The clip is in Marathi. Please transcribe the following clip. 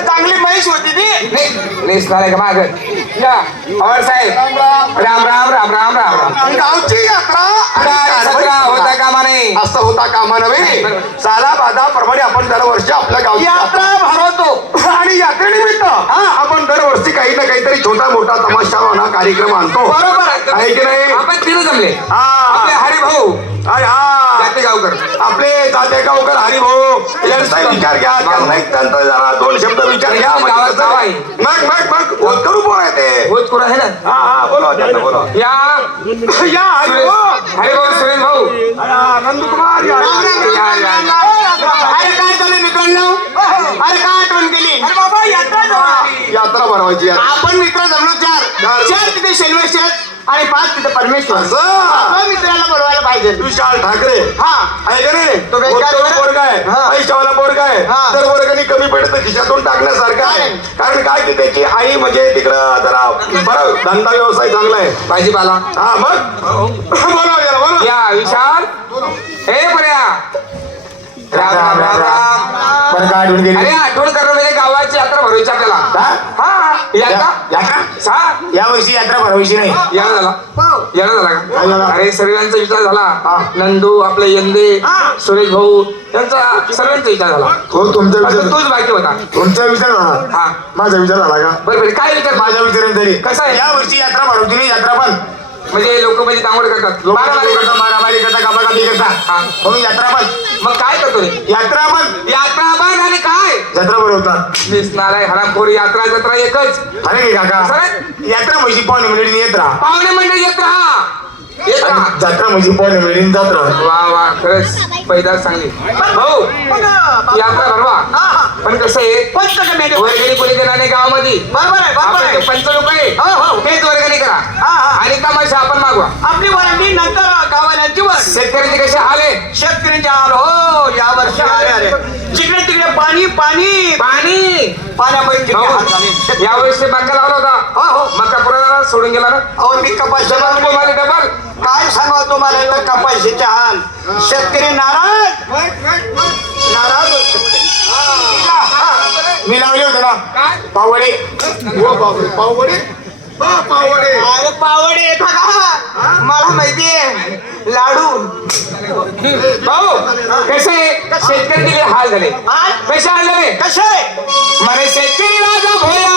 चांगली म्हैस होती ती. नेसणार आहे का माग या और साहेब राम राम राम राम राम राम. गावची यात्रा सगळा होता कामा नाही. असं होता कामा नव्हे. साला बाजाप्रमाणे आपण दरवर्षी आपल्या गावची यात्रा भरवतो आणि यात्रेनिमित्त आपण दरवर्षी काही ना काहीतरी छोटा मोठा तमाशा म्हणा कार्यक्रम आणतो. बरोबर आहे की नाही. आपण तिथं जमले आपले हरिभाऊ अरे हा जातेगावकर आपले जातेगावकर हरिभाऊ यांचा विचार घ्या. त्यांचा जरा दोन शब्द विचार घ्या. मग करू बोल आहे ते होत कुठं आहे ना. हा बोलो त्यांना बोलो. या या हरिभाऊ सुरेश भाऊ नंदकुमार अरे काय झालं मित्रांनो. अरे काय आठवण केली. अरे बाबा यात्रा भरवायची आपण मित्र जमलो चार तिथे शनिवार शेत आणि 5 तिथे परमेश्वर. असं मित्राला बोलवायला पाहिजे. विशाल ठाकरे हा आहे का नाही. तो पोरगा आहे पैशावाला पोरगा आहे. तर वर्गणी कमी पडत खिशातून टाकण्यासारखं आहे. कारण काय की त्याची आई म्हणजे तिकडं जरा बरं धंदा व्यवसाय चांगला आहे भाजीपाला. हा मग बोला याला बोला. या विशाल हे पर्या राम राम राम राम. पण काय आठवण गेली. अरे आठवण करणं म्हणजे गावाची यात्रा भरवायची आपल्याला. हा यात्रा या वर्षी यात्रा भरवायची नाही. याला झाला का. अरे सर्वांचा विचार झाला. नंदू आपले यंदे सुरेश भाऊ यांचा सर्वांचा विचार झाला. हो तुमचा विचार तोच बाकी होता. तुमचा विचार झाला. हा माझा विचार झाला का. बरोबर काय विचार. माझ्या विचाराने तरी कसं आहे. या वर्षी यात्रा भरवती नाही. यात्रा पण म्हणजे लोक म्हणजे दांगोड करतात. मारामारी करता काबाकाबी करता. म्हणून यात्रा पण मग काय करतो रे. यात्रा पण आणि काय जत्रा भरवतात. दिसणार आहे हरामखोर. यात्रा जत्रा एकच. अरे काका यात्रा म्हणजे पाहुणे मंडळी यात्रा. पाहुणे मंडळी यात्रा जत्रा म्हणजे पाहुणे मंडळी जत्रा. वा वा खरंच पैदास चांगली भाऊ. यात्रा भरवा पण कसं आहे वर्गणी कोणी देणार नाही गावामध्ये. बरोबर 5 रुपये हेच वर्गणी करा आणि तमाशा आपण मागवा. आपली वर्णी नंतर गावाल्यांची वर. शेतकऱ्यांचे कसे हाल आहे. शेतकऱ्यांचे हाल हो या वर्षी जिकडे तिकडे पाणी पाणी पाणी पाण्यामुळे किती हाल झाले. यावेळेस मका लावला होता. मका पुरा सोडून गेला ना. अहो मी कपाशी डबल काय सांगा तुम्हाला तर कपाशीचे हाल. शेतकरी नाराज मी लावले होते ना काय पावडे. पावडे अरे पावडे येता का. मला माहितीये लाडू. भाऊ कसे शेतकरी हाल झाले. कसे हाल झाले कसे म्हणे शेतकरी राजा भोया